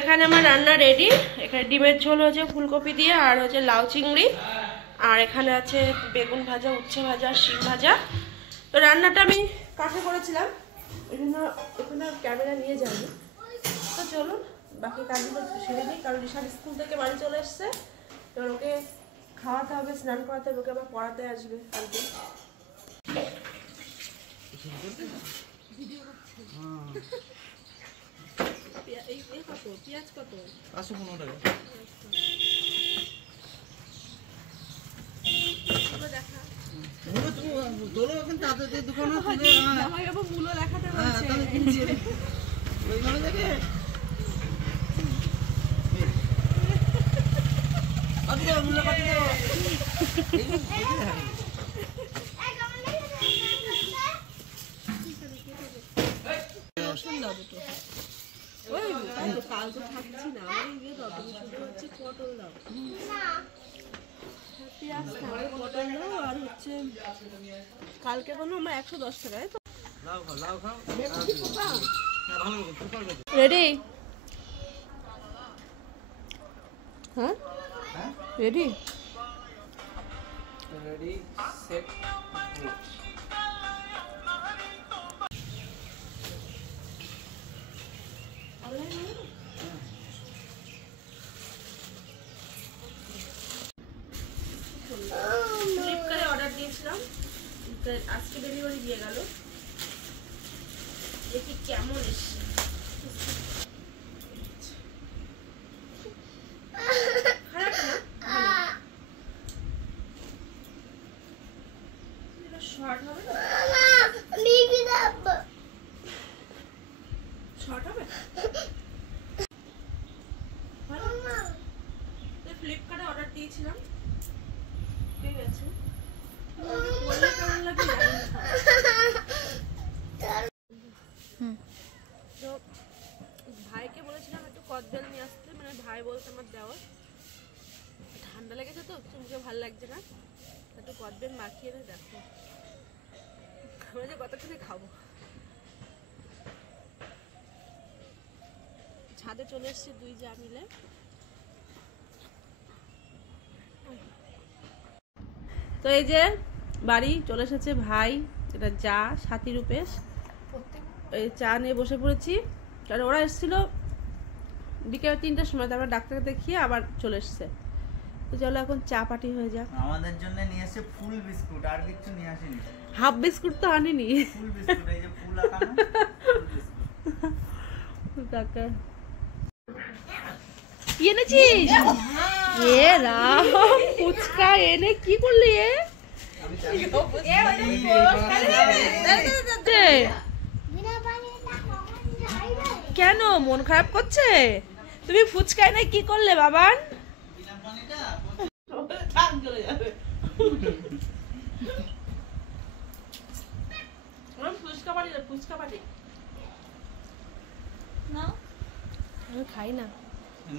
এখানে আমার রান্না রেডি। এখানে ডিমের ঝোল হচ্ছে ফুলকপি দিয়ে, আর হচ্ছে লাউ চিংড়ি, আর এখানে আছে বেগুন ভাজা, উচ্ছে ভাজা, শিম ভাজা। তো রান্নাটা আমি কাছে করেছিলাম, ওই জন্য ওখানে ক্যামেরা নিয়ে যাইনি। তো চলুন বাকি কাজগুলো সেরে নিই, কারণ রিশাদ স্কুল থেকে বাড়ি চলে এসছে। এবার ওকে খাওয়াতে হবে, স্নান করাতে হবে, ওকে আবার পড়াতে আসবে কালকে। পেঁয়াজ কত? 515 টাকা। দেখা মুলো তুমি দোলো এখন তাদের দোকানে থেকে আমার আবার মুলো লেখাতে বলছে। তাহলে কিনছি ওইখানে থেকে আজকে মুলো কাটি দাও। রসুন দাও দুটো। ওই কাল তো থাকছি না, আমি দিয়ে দাও, তুমি শুধু হচ্ছে পটল দাও না, পেঁয়াজ খাও, পটল দাও, আর হচ্ছে কালকে কোনো আমরা 110 টাকায় তো লাউ খাও, লাউ খাও, হ্যাঁ ভালো করে সুপার করে। রেডি? হ্যাঁ হ্যাঁ রেডি রেডি সেট গো। ফ্লিপকার্টে অর্ডার দিয়েছিলাম, আজকে ডেলিভারি দিয়ে গেল। দেখি কেমন এসছে। খারাপ না, এটা শর্ট হবে না? শর্ট হবে? ফ্লিপকার্টে অর্ডার দিয়েছিলাম, ঠিক আছে। তো ভাইকে বলেছিলাম একটু কদবেল নিয়ে আসতে, মানে ভাই বলতে আমার দেওয়ার, ঠান্ডা লেগেছে তো মুখে ভালো লাগছে না, একটু কদবেল মাখিয়ে এনে দেখো আমরা যে কতক্ষণে খাবো। ছাদে চলে এসছি দুই যা মিলে। তো এই যে বাড়ি চলে এসেছে ভাই, এটা যা সাথী রূপেশ, এই চা নিয়ে বসে পড়েছি। কারণ ওরা এসেছিল বিকেল 3টার সময়, তারপর ডাক্তারকে দেখিয়ে আবার চলে এসছে। তো চলো এখন চা পাটি হয়ে যাক। আমাদের জন্য নিয়ে এসে ফুল বিস্কুট, আর কিছু নিয়ে আসেনি। হাফ বিস্কুট তো আনিনি, ফুল বিস্কুট, এই যে ফুল আকানো ফুল বিস্কুট। কাকা কি এনেছিস? এ রাম, ফুচকা এনে কি করলি? কেন মন খারাপ করছে? তুমি ফুচকা এনে কি করলে বাবান? ফুচকা পাটি, ফুচকা পাটি না, আমি খাই না।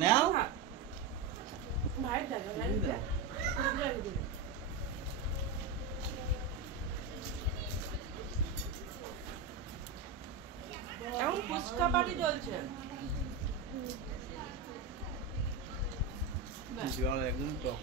নাও ভাই দাদা এখন ফুচকা পাটি চলছে। একদম টক।